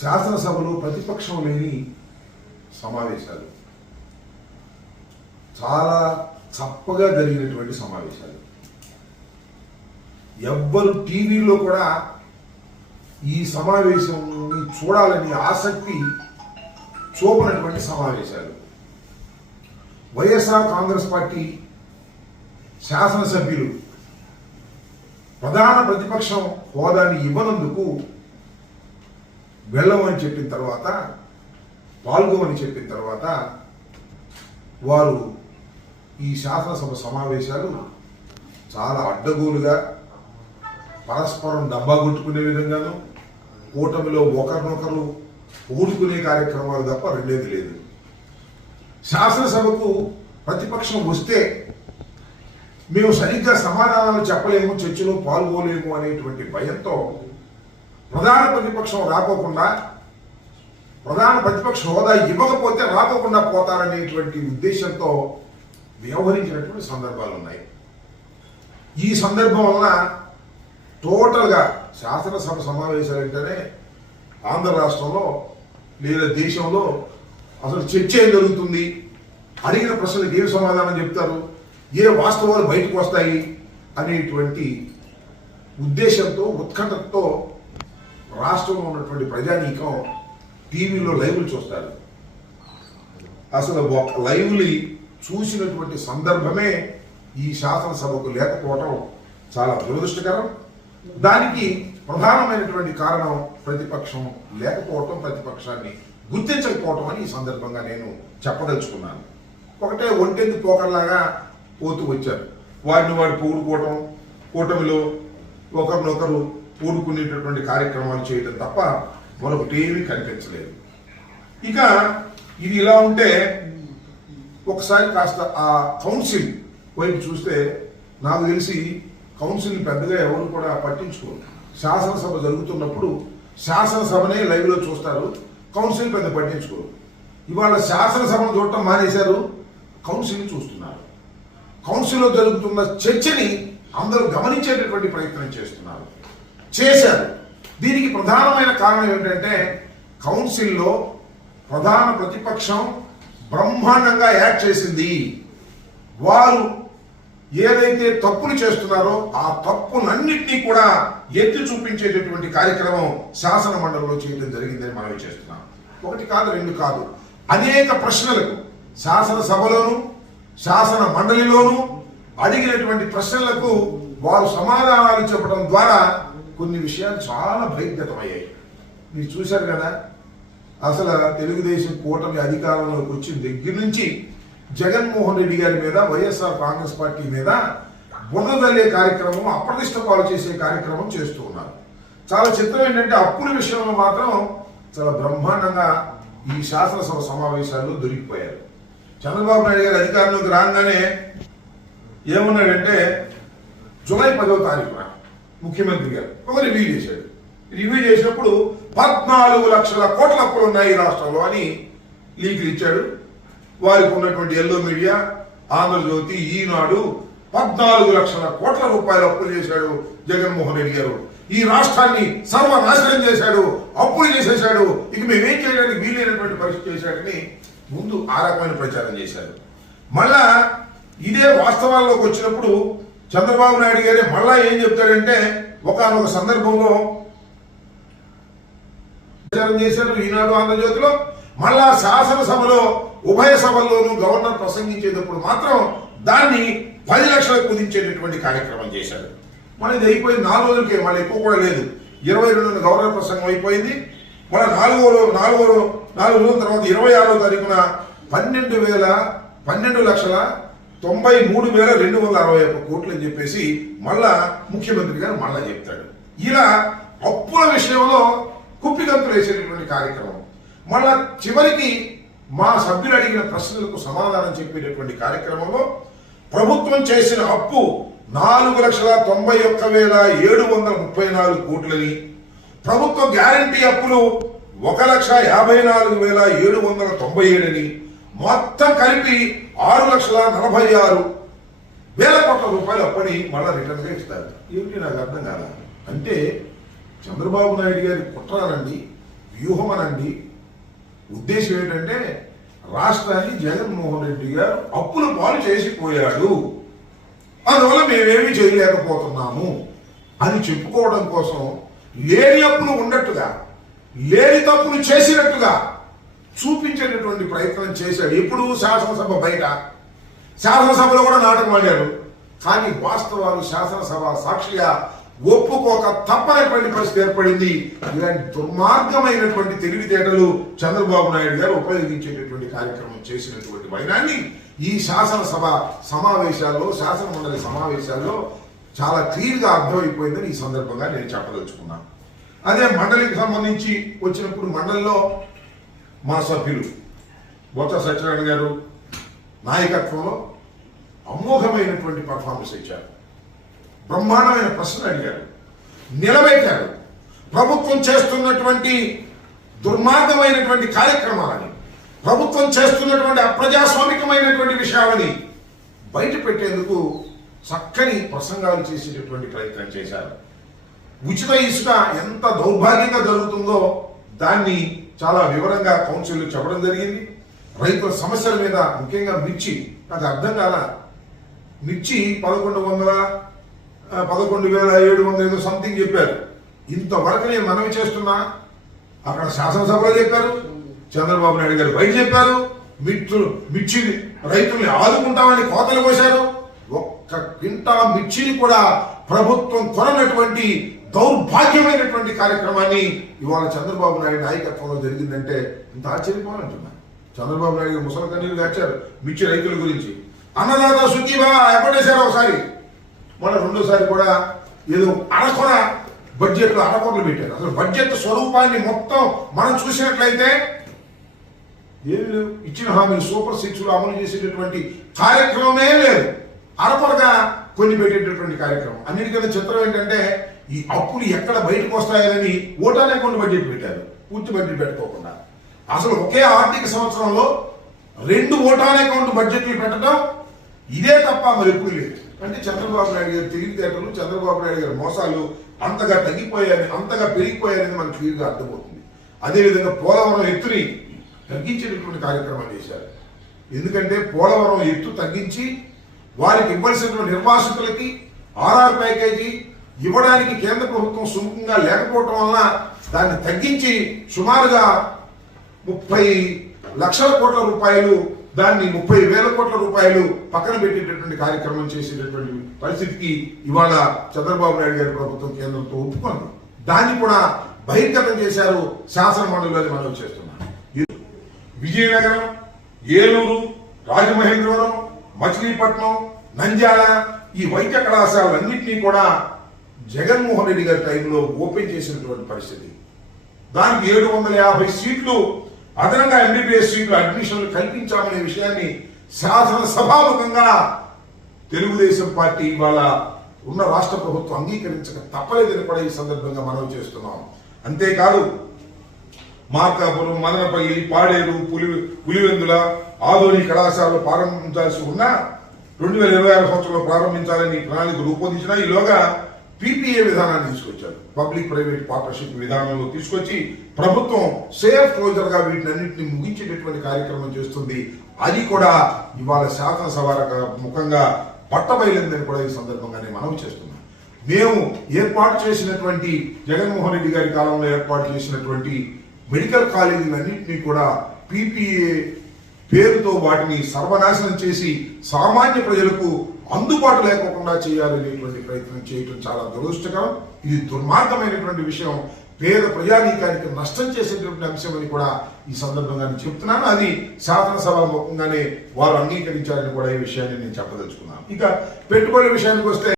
శాసనసభలో ప్రతిపక్షం లేని సమావేశాలు చాలా చప్పగా జరిగినటువంటి సమావేశాలు. ఎవ్వరు టీవీలో కూడా ఈ సమావేశాన్ని చూడాలని ఆసక్తి చూపనటువంటి సమావేశాలు. వైఎస్ఆర్ కాంగ్రెస్ పార్టీ శాసనసభ్యులు ప్రధాన ప్రతిపక్షం హోదాని ఇవ్వనందుకు వెళ్ళమని చెప్పిన తర్వాత, పాల్గొమని చెప్పిన తర్వాత వారు ఈ శాసనసభ సమావేశాలు చాలా అడ్డగోలుగా, పరస్పరం డబ్బా కొట్టుకునే విధంగాను, కూటమిలో ఒకరినొకరు ఊడుకునే కార్యక్రమాలు తప్ప రెండేది లేదు. శాసనసభకు ప్రతిపక్షం వస్తే మేము సరిగ్గా సమాధానాలు చెప్పలేము, చర్చలో పాల్గొలేము అనేటువంటి భయంతో ప్రధాన ప్రతిపక్షం రాకోకుండా, ప్రధాన ప్రతిపక్ష హోదా ఇవ్వకపోతే రాకోకుండా పోతారనేటువంటి ఉద్దేశంతో వ్యవహరించినటువంటి సందర్భాలు ఉన్నాయి. ఈ సందర్భం వలన టోటల్గా శాసనసభ సమావేశాలు అంటేనే ఆంధ్ర రాష్ట్రంలో లేదా దేశంలో అసలు చర్చ ఏం జరుగుతుంది, అడిగిన ప్రశ్నలకు ఏ సమాధానం చెప్తారు, ఏ వాస్తవాలు బయటకు వస్తాయి అనేటువంటి ఉద్దేశంతో, ఉత్కంఠతో రాష్ట్రంలో ఉన్నటువంటి ప్రజానీకం టీవీలో లైవ్లు చూస్తారు. అసలు ఒక లైవ్ని చూసినటువంటి సందర్భమే ఈ శాసనసభకు లేకపోవడం చాలా దురదృష్టకరం. దానికి ప్రధానమైనటువంటి కారణం ప్రతిపక్షం లేకపోవటం, ప్రతిపక్షాన్ని గుర్తించకపోవటం అని ఈ సందర్భంగా నేను చెప్పదలుచుకున్నాను. ఒకటే ఒంటెందు పోకర్లాగా పోతూ వచ్చారు. వాడిని వాడు పూడుకోవటం, కూటమిలో ఒకరినొకరు పూడుకునేటటువంటి కార్యక్రమాలు చేయడం తప్ప మరొకటి ఏమీ కనిపించలేదు. ఇక ఇది ఇలా ఉంటే ఒకసారి కాస్త ఆ కౌన్సిల్ వైపు చూస్తే నాకు తెలిసి కౌన్సిల్ పెద్దగా ఎవరు కూడా పట్టించుకోరు. శాసనసభ జరుగుతున్నప్పుడు శాసనసభనే లైవ్లో చూస్తారు, కౌన్సిల్ పెద్ద పట్టించుకోరు. ఇవాళ శాసనసభను చూడటం మానేశారు, కౌన్సిల్ని చూస్తున్నారు. కౌన్సిల్లో జరుగుతున్న చర్చని అందరూ గమనించేటటువంటి ప్రయత్నం చేశారు. దీనికి ప్రధానమైన కారణం ఏమిటంటే కౌన్సిల్లో ప్రధాన ప్రతిపక్షం బ్రహ్మాండంగా యాక్ట్ చేసింది. వారు ఏదైతే తప్పులు చేస్తున్నారో ఆ తప్పులన్నింటినీ కూడా ఎత్తి చూపించేటటువంటి కార్యక్రమం శాసన మండలిలో చేయడం జరిగిందని మనవి చేస్తున్నాం. ఒకటి కాదు, రెండు కాదు, అనేక ప్రశ్నలకు శాసనసభలోను శాసన మండలిలోను అడిగినటువంటి ప్రశ్నలకు వారు సమాధానాలు చెప్పడం ద్వారా కొన్ని విషయాలు చాలా బహిర్గతమయ్యాయి. మీరు చూశారు కదా, అసలు తెలుగుదేశం కూటమి అధికారంలోకి వచ్చిన దగ్గర నుంచి జగన్మోహన్ రెడ్డి గారి మీద, వైఎస్ఆర్ కాంగ్రెస్ పార్టీ మీద బురదల్లే కార్యక్రమం, అప్రతిష్ట పాలు చేసే కార్యక్రమం చేస్తూ ఉన్నారు. చాలా చిత్రం ఏంటంటే అప్పుల విషయంలో మాత్రం చాలా బ్రహ్మాండంగా ఈ శాసనసభ సమావేశాల్లో దొరికిపోయారు. చంద్రబాబు నాయుడు గారు అధికారంలోకి రాగానే ఏమన్నాడంటే జూలై 10వ తారీఖున ముఖ్యమంత్రి గారు ఒక రివ్యూ చేశాడు. రివ్యూ చేసినప్పుడు 14 లక్షల కోట్ల అప్పులు ఉన్నాయి ఈ రాష్ట్రంలో అని లీకులు ఇచ్చాడు. వారికి ఉన్నటువంటి ఎల్లో మీడియా, ఆంధ్రజ్యోతి, ఈనాడు 14 లక్షల కోట్ల రూపాయలు అప్పులు చేశాడు జగన్మోహన్ రెడ్డి గారు. ఈ రాష్ట్రాన్ని సర్వనాశనం చేశాడు, అప్పులు చేసేశాడు, ఇక మేమేం చేయడానికి వీలైనటువంటి పరిస్థితి చేశాడని ముందు ఆ రకమైన ప్రచారం చేశారు. మళ్ళా ఇదే వాస్తవాల్లోకి వచ్చినప్పుడు చంద్రబాబు నాయుడు గారే మళ్ళా ఏం చెప్తాడంటే ఒకానొక సందర్భంలో ప్రచారం చేశారు ఈనాడు, ఆంధ్రజ్యోతిలో. మళ్ళా శాసనసభలో ఉభయ సభల్లోనూ గవర్నర్ ప్రసంగించేటప్పుడు మాత్రం దాన్ని 10 లక్షలకు కుదించేటటువంటి కార్యక్రమం చేశారు. మనది అయిపోయింది 4 రోజులకే, మళ్ళీ ఎక్కువ కూడా లేదు. 22న గవర్నర్ ప్రసంగం అయిపోయింది. మళ్ళీ 4 రోజుల తర్వాత 26వ తారీఖున 12,93,261 కోట్లు అని చెప్పేసి మళ్ళా ముఖ్యమంత్రి గారు మళ్ళా చెప్తాడు. ఇలా అప్పుల విషయంలో కుప్పిగంతులు వేసేటటువంటి కార్యక్రమం. మళ్ళా చివరికి మా సభ్యులు అడిగిన ప్రశ్నలకు సమాధానం చెప్పేటటువంటి కార్యక్రమంలో ప్రభుత్వం చేసిన అప్పు 4,91,734 కోట్లని, ప్రభుత్వ గ్యారంటీ అప్పులు 1,54,797 అని, మొత్తం కలిపి 6,46,000 కోట్ల రూపాయలు అప్పని మళ్ళా రిటర్న్ గా ఇస్తారు. ఏమిటి నాకు అర్థం కాదు. అంటే చంద్రబాబు నాయుడు గారి కుట్రాలండి, వ్యూహం అనండి. ఉద్దేశం ఏంటంటే రాష్ట్రాన్ని జగన్మోహన్ రెడ్డి గారు అప్పుల పాలు చేసిపోయాడు, అందువల్ల మేమేమీ చేయలేకపోతున్నాము అని చెప్పుకోవడం కోసం లేని అప్పులు ఉన్నట్టుగా, లేని తప్పులు చేసినట్టుగా చూపించేటటువంటి ప్రయత్నం చేశాడు. ఎప్పుడు శాసనసభ బయట, శాసనసభలో కూడా నాటకం ఆడారు. కానీ వాస్తవాలు శాసనసభ సాక్షిగా ఒప్పుకోక తప్పనటువంటి పరిస్థితి ఏర్పడింది. ఇలాంటి దుర్మార్గమైనటువంటి తెలివితేటలు చంద్రబాబు నాయుడు గారు ఉపయోగించేటటువంటి కార్యక్రమం చేసినటువంటి వైనాన్ని ఈ శాసనసభ సమావేశాల్లో, శాసన మండలి సమావేశాల్లో చాలా క్లియర్గా అర్థమైపోయిందని ఈ సందర్భంగా నేను చెప్పదలుచుకున్నాను. అదే మండలికి సంబంధించి వచ్చినప్పుడు మండలిలో మా సభ్యులు బొత్స సత్యనారాయణ గారు నాయకత్వంలో అమోఘమైనటువంటి పర్ఫార్మెన్స్ ఇచ్చారు. బ్రహ్మాండమైన ప్రశ్నలు అడిగారు, నిలబెట్టారు. ప్రభుత్వం చేస్తున్నటువంటి దుర్మార్గమైనటువంటి కార్యక్రమాలని, ప్రభుత్వం చేస్తున్నటువంటి అప్రజాస్వామికమైనటువంటి విషయాలని బయట పెట్టేందుకు చక్కని ప్రసంగాలు చేసేటటువంటి ప్రయత్నం చేశారు. ఉచిత ఇసుక ఎంత దౌర్భాగ్యంగా జరుగుతుందో దాన్ని చాలా వివరంగా కౌన్సిల్లో చెప్పడం జరిగింది. రైతుల సమస్యల మీద, ముఖ్యంగా మిర్చి, నాకు అర్థం కాల, మిర్చి 11,700 సంథింగ్ చెప్పారు. ఇంతవరకు నేను మనవి చేస్తున్నా, అక్కడ శాసనసభలో చెప్పారు, చంద్రబాబు నాయుడు గారు బయట చెప్పారు, మిర్చి రైతుల్ని ఆదుకుంటామని కోతలు కోశారు. ఒక్క క్వింటా మిర్చిని కూడా ప్రభుత్వం కొననటువంటి దౌర్భాగ్యమైనటువంటి కార్యక్రమాన్ని ఇవాళ చంద్రబాబు నాయుడు నాయకత్వంలో జరిగిందంటే ఇంత ఆశ్చర్యపోవాలంటున్నా. చంద్రబాబు నాయుడు గారు ముసలి కన్నీరు గార్చారు మిర్చి రైతుల గురించి. అన్నదాత సుఖీభవ ఎప్పుడేశారు ఒకసారి, మన రెండోసారి కూడా ఏదో అరకొర బడ్జెట్లో అరకొరలు పెట్టారు. అసలు బడ్జెట్ స్వరూపాన్ని మొత్తం మనం చూసినట్లయితే ఏమి లేవు. ఇచ్చిన హామీలు, సూపర్ సిక్స్లు అమలు చేసేటటువంటి కార్యక్రమమే లేదు. అరకొరగా కొన్ని పెట్టేటటువంటి కార్యక్రమం. అన్నిటికన్నా చిత్రం ఏంటంటే ఈ అప్పులు ఎక్కడ బయటకు వస్తాయని ఓటాన్ అకౌంట్ బడ్జెట్ పెట్టారు, పూర్తి బడ్జెట్ పెట్టుకోకుండా. అసలు ఒకే ఆర్థిక సంవత్సరంలో 2 ఓటాన్ అకౌంట్ బడ్జెట్లు పెట్టడం ఇదే తప్ప మరి ఎప్పుడు లేదు. అంటే చంద్రబాబు నాయుడు గారి తెలివితేటలు, చంద్రబాబు నాయుడు గారి మోసాలు అంతగా తగ్గిపోయాయని, అంతగా పెరిగిపోయాయని మనకు క్లియర్గా అర్థమవుతుంది. అదేవిధంగా పోలవరం ఎత్తుని తగ్గించేటటువంటి కార్యక్రమాలు చేశారు. ఎందుకంటే పోలవరం ఎత్తు తగ్గించి వారికి ఇవ్వాల్సినటువంటి నిర్వాసితులకి ఆర్ఆర్ ప్యాకేజీ ఇవ్వడానికి కేంద్ర ప్రభుత్వం సుముఖంగా లేకపోవటం వలన దాన్ని తగ్గించి సుమారుగా 30 లక్షల కోట్ల రూపాయలు, దాన్ని 30,000 కోట్ల రూపాయలు పక్కన పెట్టేటటువంటి కార్యక్రమం చేసేటటువంటి పరిస్థితికి ఇవాళ చంద్రబాబు నాయుడు గారి ప్రభుత్వం కేంద్రంతో ఒప్పుకుంది. దాన్ని కూడా బహిర్గతం చేశారు శాసన మండలిలో మనం చేస్తున్నాం. విజయనగరం, ఏలూరు, రాజమహేంద్రవరం, మచిలీపట్నం, నంద్యాల ఈ వైద్య కళాశాలన్నింటినీ కూడా జగన్మోహన్ రెడ్డి గారి టైంలో ఓపెన్ చేసినటువంటి పరిస్థితి. దానికి 750 సీట్లు అదనంగా ఎంబీబీఎస్ సీట్లు అడ్మిషన్లు కల్పించామనే విషయాన్ని శాసనసభాముఖంగా తెలుగుదేశం పార్టీ ఇవాళ ఉన్న రాష్ట్ర ప్రభుత్వం అంగీకరించక తప్పలేదని కూడా ఈ సందర్భంగా మనం చేస్తున్నాం. అంతేకాదు మార్కాపురం, మదనపల్లి, పాడేరు, పులివెందుల, ఆదోని కళాశాలలు ప్రారంభించాల్సి ఉన్న 2026 సంవత్సరంలో ప్రారంభించాలని ప్రణాళిక రూపొందించిన ఈలోగా పీపీఏ విధానాన్ని తీసుకొచ్చారు. పబ్లిక్ ప్రైవేట్ పార్ట్నర్షిప్ విధానంలో తీసుకొచ్చి ప్రభుత్వం సేఫ్ క్లోజర్ గా వీటినన్నింటినీ ముగించేటటువంటి కార్యక్రమం చేస్తుంది. అది కూడా ఇవాళ శాసనసభ ముఖంగా పట్టబయలిందని కూడా ఈ సందర్భంగానే మనం చేస్తున్నాం. మేము ఏర్పాటు చేసినటువంటి జగన్మోహన్ రెడ్డి గారి కాలంలో ఏర్పాటు చేసినటువంటి మెడికల్ కాలేజీలన్నింటినీ కూడా పీపీఏ పేరుతో వాటిని సర్వనాశనం చేసి సామాన్య ప్రజలకు అందుబాటు లేకుండా చేయాలనేటువంటి ప్రయత్నం చేయటం చాలా దురదృష్టకరం. ఇది దుర్మార్గమైనటువంటి విషయం, పేద ప్రజానీకానికి నష్టం చేసేటువంటి అంశం అని కూడా ఈ సందర్భంగా చెప్తున్నాను. అది శాసనసభ ముఖంగానే వారు అంగీకరించాలని కూడా ఈ విషయాన్ని నేను చెప్పదలుచుకున్నాను. ఇక పెట్టుబడుల విషయానికి వస్తే